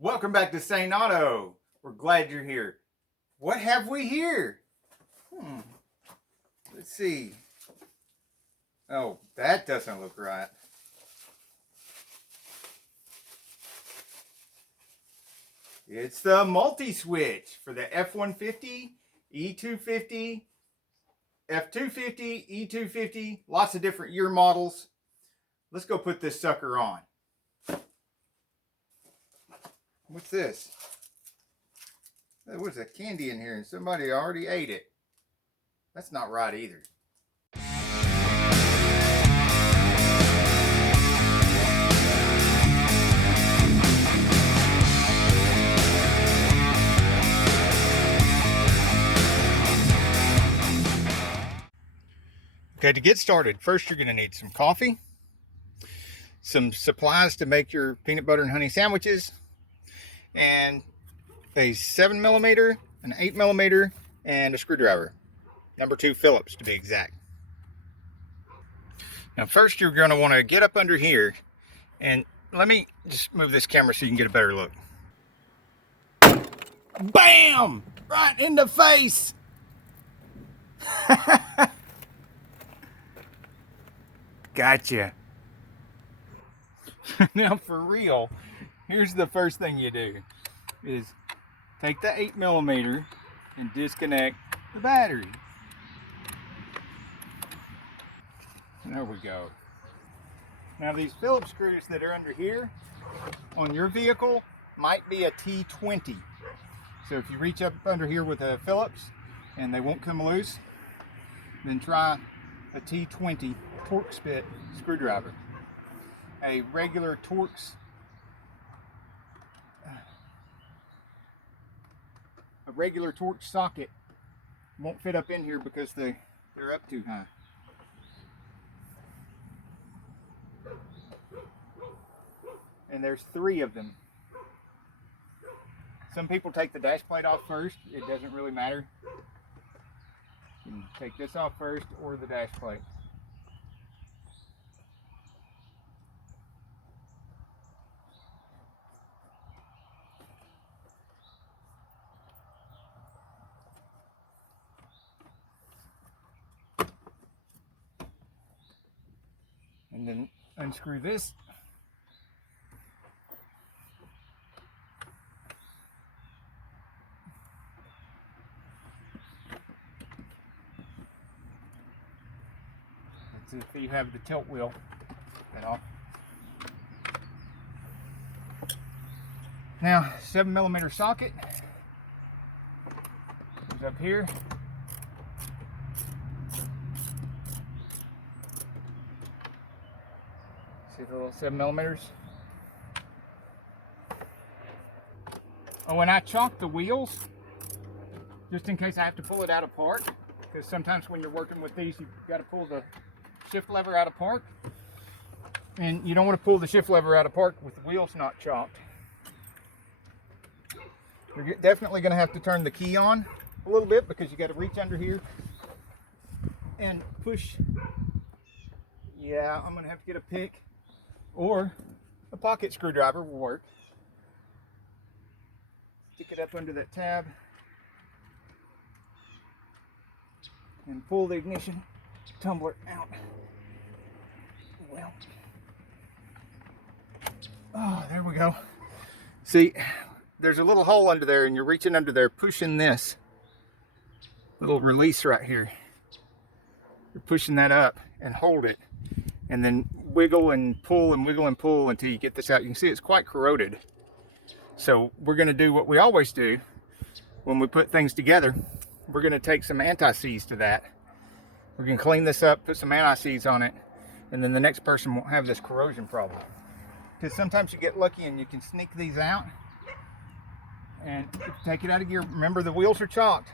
Welcome back to Saneauto. We're glad you're here. What have we here? Let's see. Oh, that doesn't look right. It's the multi-switch for the F150, E250, F250, E250, lots of different year models. Let's go put this sucker on. What's this? There was a candy in here and somebody already ate it. That's not right either. Okay, to get started, first you're going to need some coffee, some supplies to make your peanut butter and honey sandwiches, and a 7mm, an 8mm, and a screwdriver. Number 2 Phillips to be exact. Now first you're going to want to get up under here, and let me just move this camera so you can get a better look. Bam! Right in the face! Gotcha. Now for real, here's the first thing you do is take the 8mm and disconnect the battery. There we go. Now these Phillips screws that are under here on your vehicle might be a T20. So if you reach up under here with a Phillips and they won't come loose, then try a T20 Torx bit screwdriver. A regular Torx socket won't fit up in here because they're up too high. And there's 3 of them. Some people take the dash plate off first. It doesn't really matter. You can take this off first or the dash plate. And then unscrew this. That's if you have the tilt wheel cut off. Now 7mm socket goes up here. See the little 7mm. Oh, and I chalked the wheels just in case I have to pull it out of park, because sometimes when you're working with these, you've got to pull the shift lever out of park, and you don't want to pull the shift lever out of park with the wheels not chalked. You're definitely going to have to turn the key on a little bit because you got to reach under here and push. Yeah, I'm going to have to get a pick, or a pocket screwdriver will work. Stick it up under that tab and pull the ignition tumbler out. Well, oh, there we go. See, there's a little hole under there, and you're reaching under there, pushing this little release right here. You're pushing that up and hold it, and then wiggle and pull and wiggle and pull until you get this out. You can see it's quite corroded. So we're going to do what we always do when we put things together. We're going to take some anti-seize to that. We're going to clean this up, put some anti-seize on it, and then the next person won't have this corrosion problem. Because sometimes you get lucky and you can sneak these out and take it out of gear. Remember, the wheels are chalked.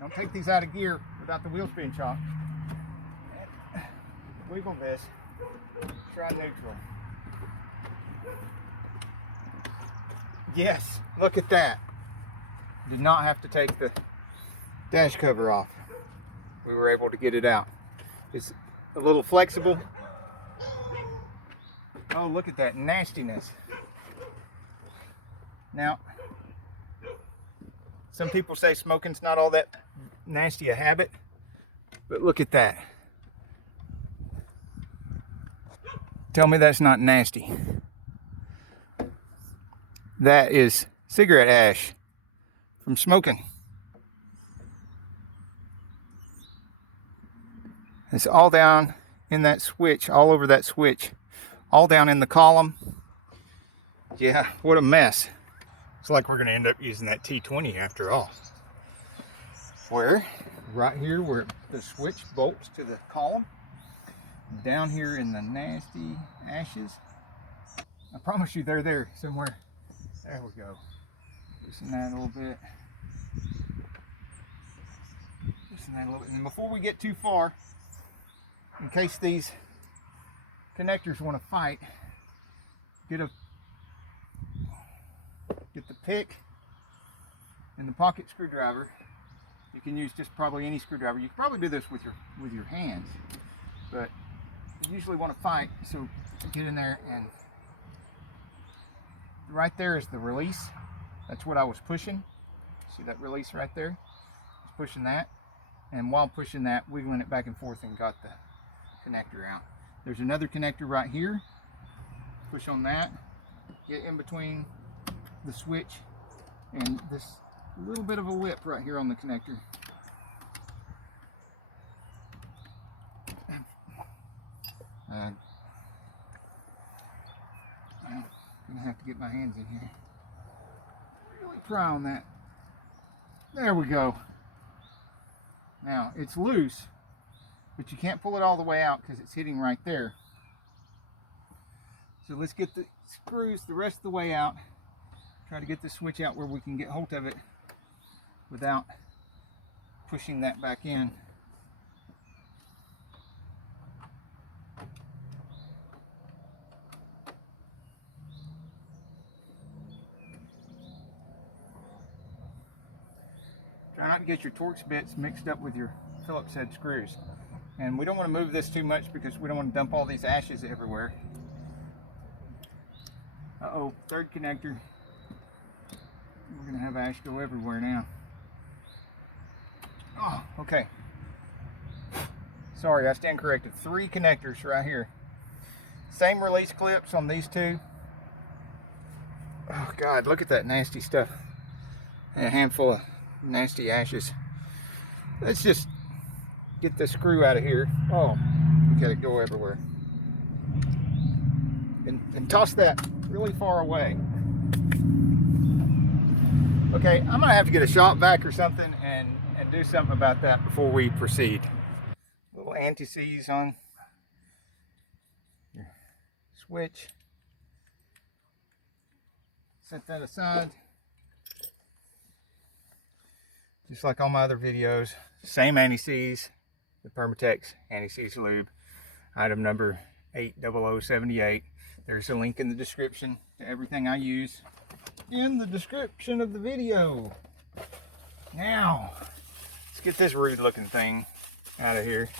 Don't take these out of gear without the wheels being chalked. And wiggle this. Try neutral. Yes, look at that. Did not have to take the dash cover off. We were able to get it out. It's a little flexible. Oh, look at that nastiness. Now, some people say smoking's not all that nasty a habit, but look at that. Tell me that's not nasty. That is cigarette ash from smoking. It's all down in that switch, all over that switch, all down in the column. Yeah, what a mess. It's like we're gonna end up using that T20 after all. Where, right here where the switch bolts to the column, down here in the nasty ashes. I promise you they're there somewhere. There we go. Loosen that a little bit. Loosen that a little bit. And before we get too far, in case these connectors want to fight, get the pick and the pocket screwdriver. You can use just probably any screwdriver. You can probably do this with your hands, but you usually want to fight, so get in there, and right there is the release. That's what I was pushing. See that release right there? I was pushing that, and while pushing that, wiggling it back and forth, and got the connector out. There's another connector right here. Push on that, get in between the switch and this little bit of a lip right here on the connector. I'm gonna have to get my hands in here. Really pry on that. There we go. Now it's loose, but you can't pull it all the way out because it's hitting right there. So let's get the screws the rest of the way out. Try to get the switch out where we can get hold of it without pushing that back in. Try not to get your Torx bits mixed up with your Phillips head screws. And we don't want to move this too much because we don't want to dump all these ashes everywhere. Uh-oh, third connector. We're going to have ash go everywhere now. Oh, okay. Sorry, I stand corrected. 3 connectors right here. Same release clips on these 2. Oh God, look at that nasty stuff. A handful of nasty ashes. Let's just get the screw out of here. Oh, look at it go everywhere. And toss that really far away. Okay, I'm gonna have to get a shop vac or something and do something about that before we proceed. Little anti-seize on your switch. Set that aside. Just like all my other videos, same anti-seize, the Permatex anti-seize lube, item number 80078. There's a link in the description to everything I use in the description of the video. Now, let's get this rude looking thing out of here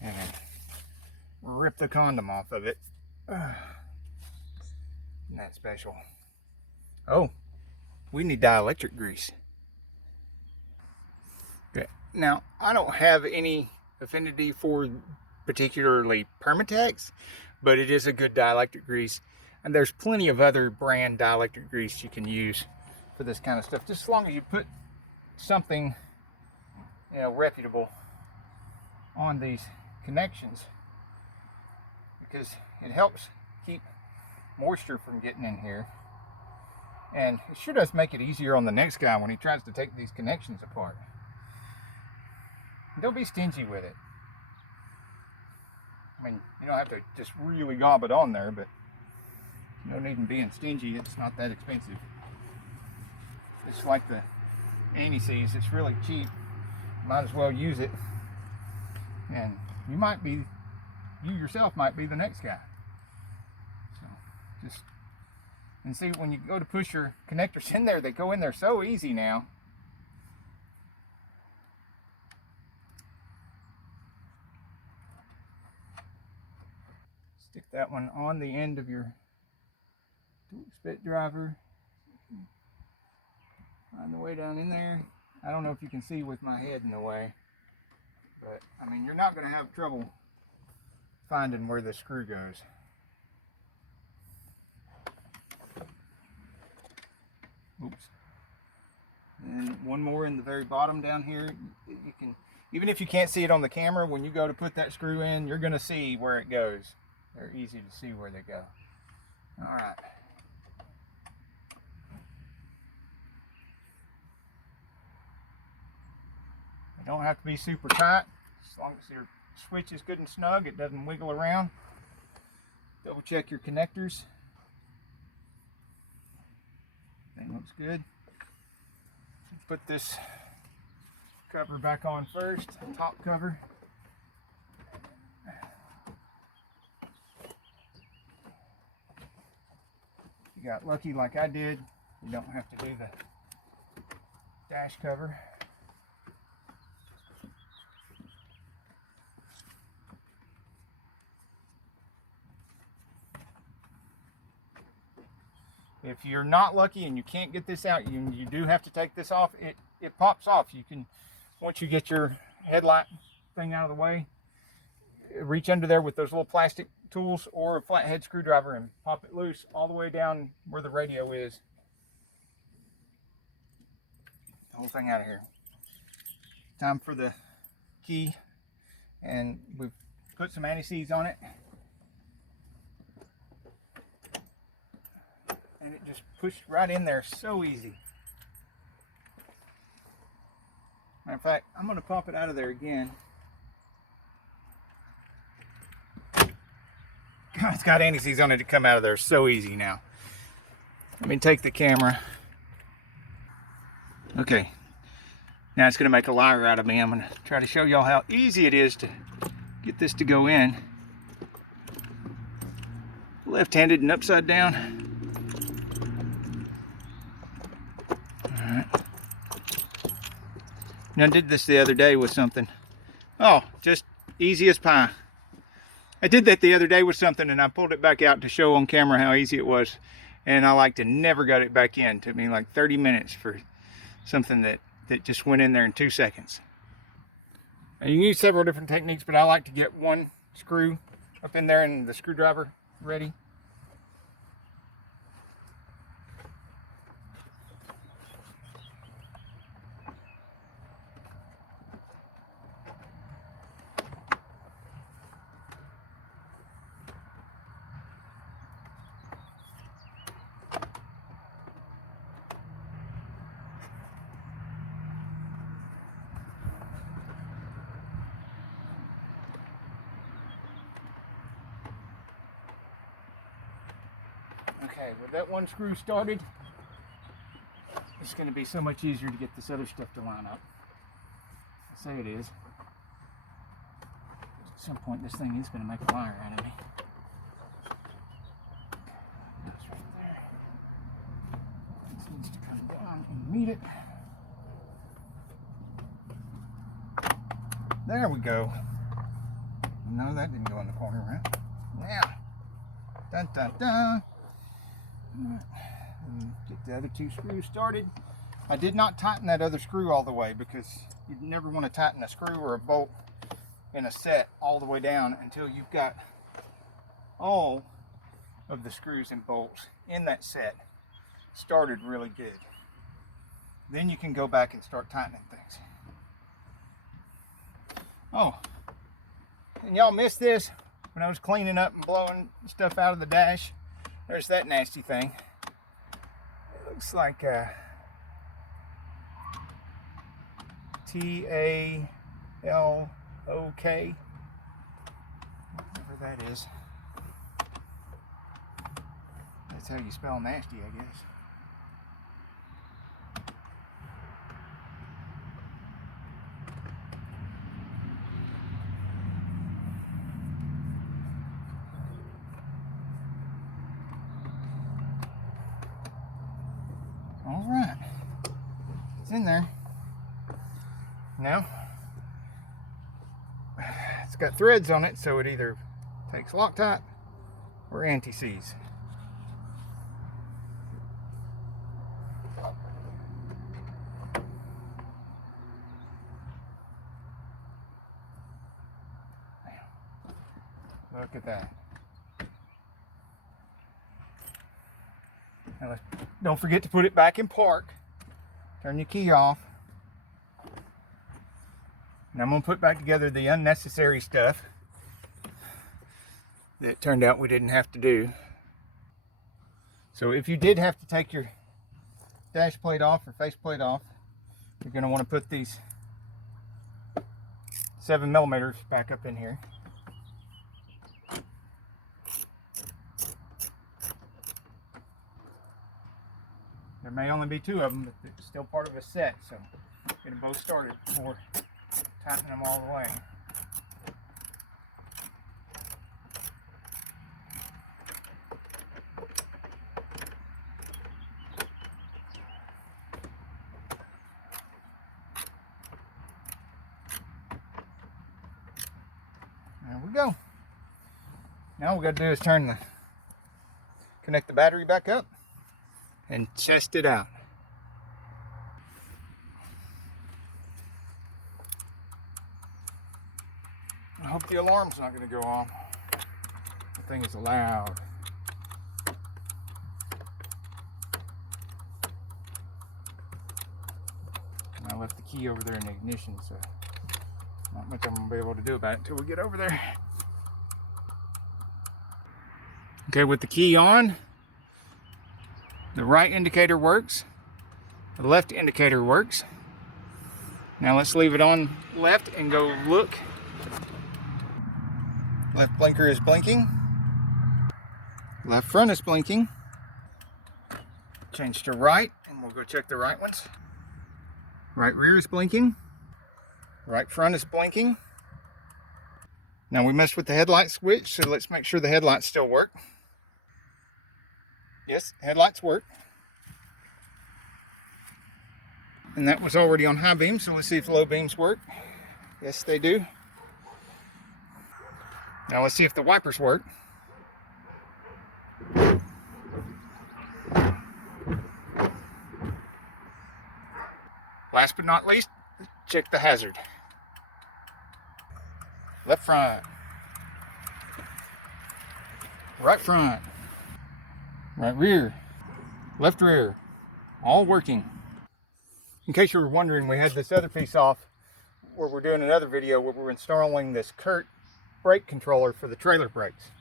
and rip the condom off of it. Isn't that special? Oh, we need dielectric grease. Okay, now I don't have any affinity for particularly Permatex, but it is a good dielectric grease. And there's plenty of other brand dielectric grease you can use for this kind of stuff, just as long as you put something, you know, reputable on these connections, because it helps keep moisture from getting in here, and it sure does make it easier on the next guy when he tries to take these connections apart. And don't be stingy with it. I mean, you don't have to just really gob it on there, but no need in being stingy. It's not that expensive. It's like the anti-seize. It's really cheap. Might as well use it. And you yourself might be the next guy. So just, and see, when you go to push your connectors in there, they go in there so easy now. Stick that one on the end of your Torx bit driver. Find the way down in there. I don't know if you can see with my head in the way, but I mean, you're not going to have trouble finding where the screw goes. Oops. And one more in the very bottom down here. You can, even if you can't see it on the camera, when you go to put that screw in, you're going to see where it goes. They're easy to see where they go. All right. They don't have to be super tight. As long as your switch is good and snug, it doesn't wiggle around. Double check your connectors. Thing looks good. Put this cover back on first, top cover. If you got lucky like I did, you don't have to do the dash cover. If you're not lucky and you can't get this out, you do have to take this off. It pops off. You can, once you get your headlight thing out of the way, reach under there with those little plastic tools or a flathead screwdriver and pop it loose all the way down where the radio is. The whole thing out of here. Time for the key, and we've put some anti-seize on it. And it just pushed right in there so easy. Matter of fact, I'm going to pop it out of there again. God, it's got anti-seize on it to come out of there so easy now. Let me take the camera. Okay, now it's going to make a liar out of me. I'm going to try to show y'all how easy it is to get this to go in. Left-handed and upside down. Now, I did this the other day with something. Oh, just easy as pie. I did that the other day with something and I pulled it back out to show on camera how easy it was. And I like to never got it back in. It took me like 30 minutes for something that just went in there in 2 seconds. And you can use several different techniques, but I like to get one screw up in there and the screwdriver ready. Okay, with that one screw started, it's going to be so much easier to get this other stuff to line up. I say it is. At some point, this thing is going to make a liar out of me. That's right there. This needs to come down and meet it. There we go. No, that didn't go in the corner, right? Now, dun dun dun. And get the other two screws started. I did not tighten that other screw all the way because you never want to tighten a screw or a bolt in a set all the way down until you've got all of the screws and bolts in that set started really good. Then you can go back and start tightening things. Oh, and y'all missed this when I was cleaning up and blowing stuff out of the dash. There's that nasty thing. It looks like a TALOK, whatever that is. That's how you spell nasty, I guess. All right, it's in there. Now, it's got threads on it, so it either takes Loctite or anti-seize. Look at that. Now don't forget to put it back in park. Turn your key off. And I'm going to put back together the unnecessary stuff that it turned out we didn't have to do. So if you did have to take your dash plate off or faceplate off, you're going to want to put these 7mm back up in here. There may only be 2 of them, but it's still part of a set, so get them both started before tightening them all the way. There we go. Now all we got to do is connect the battery back up and test it out. I hope the alarm's not going to go off. The thing is loud. And I left the key over there in the ignition, so not much I'm going to be able to do about it until we get over there. Okay, with the key on, the right indicator works, the left indicator works. Now let's leave it on left and go look. Left blinker is blinking. Left front is blinking. Change to right and we'll go check the right ones. Right rear is blinking. Right front is blinking. Now we messed with the headlight switch, so let's make sure the headlights still work. Yes, headlights work. And that was already on high beam, so let's see if low beams work. Yes, they do. Now let's see if the wipers work. Last but not least, check the hazard. Left front. Right front. Right rear, left rear, all working. In case you were wondering, we had this other piece off where we're doing another video where we're installing this Kurt brake controller for the trailer brakes.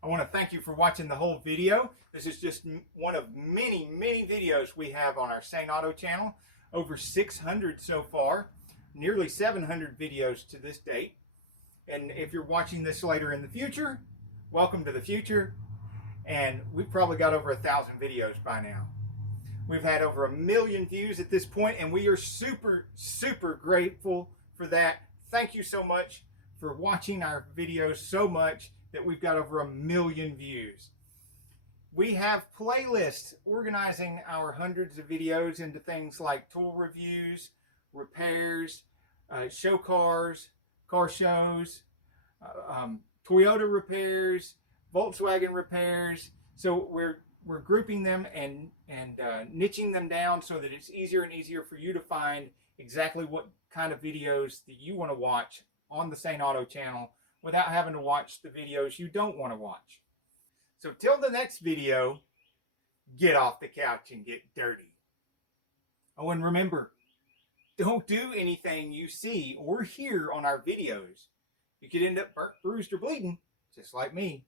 I want to thank you for watching the whole video. This is just one of many videos we have on our Saneauto channel. Over 600 so far, nearly 700 videos to this date. And if you're watching this later in the future, welcome to the future. And we've probably got over 1,000 videos by now. We've had over 1 million views at this point, and we are super grateful for that. Thank you so much for watching our videos so much that we've got over 1 million views. We have playlists organizing our hundreds of videos into things like tool reviews, repairs, show cars, car shows, Toyota repairs, Volkswagen repairs. So we're grouping them and niching them down so that it's easier and easier for you to find exactly what kind of videos that you want to watch on the Saneauto channel without having to watch the videos you don't want to watch. So till the next video, get off the couch and get dirty. Oh, and remember, don't do anything you see or hear on our videos. You could end up burnt, bruised, or bleeding, just like me.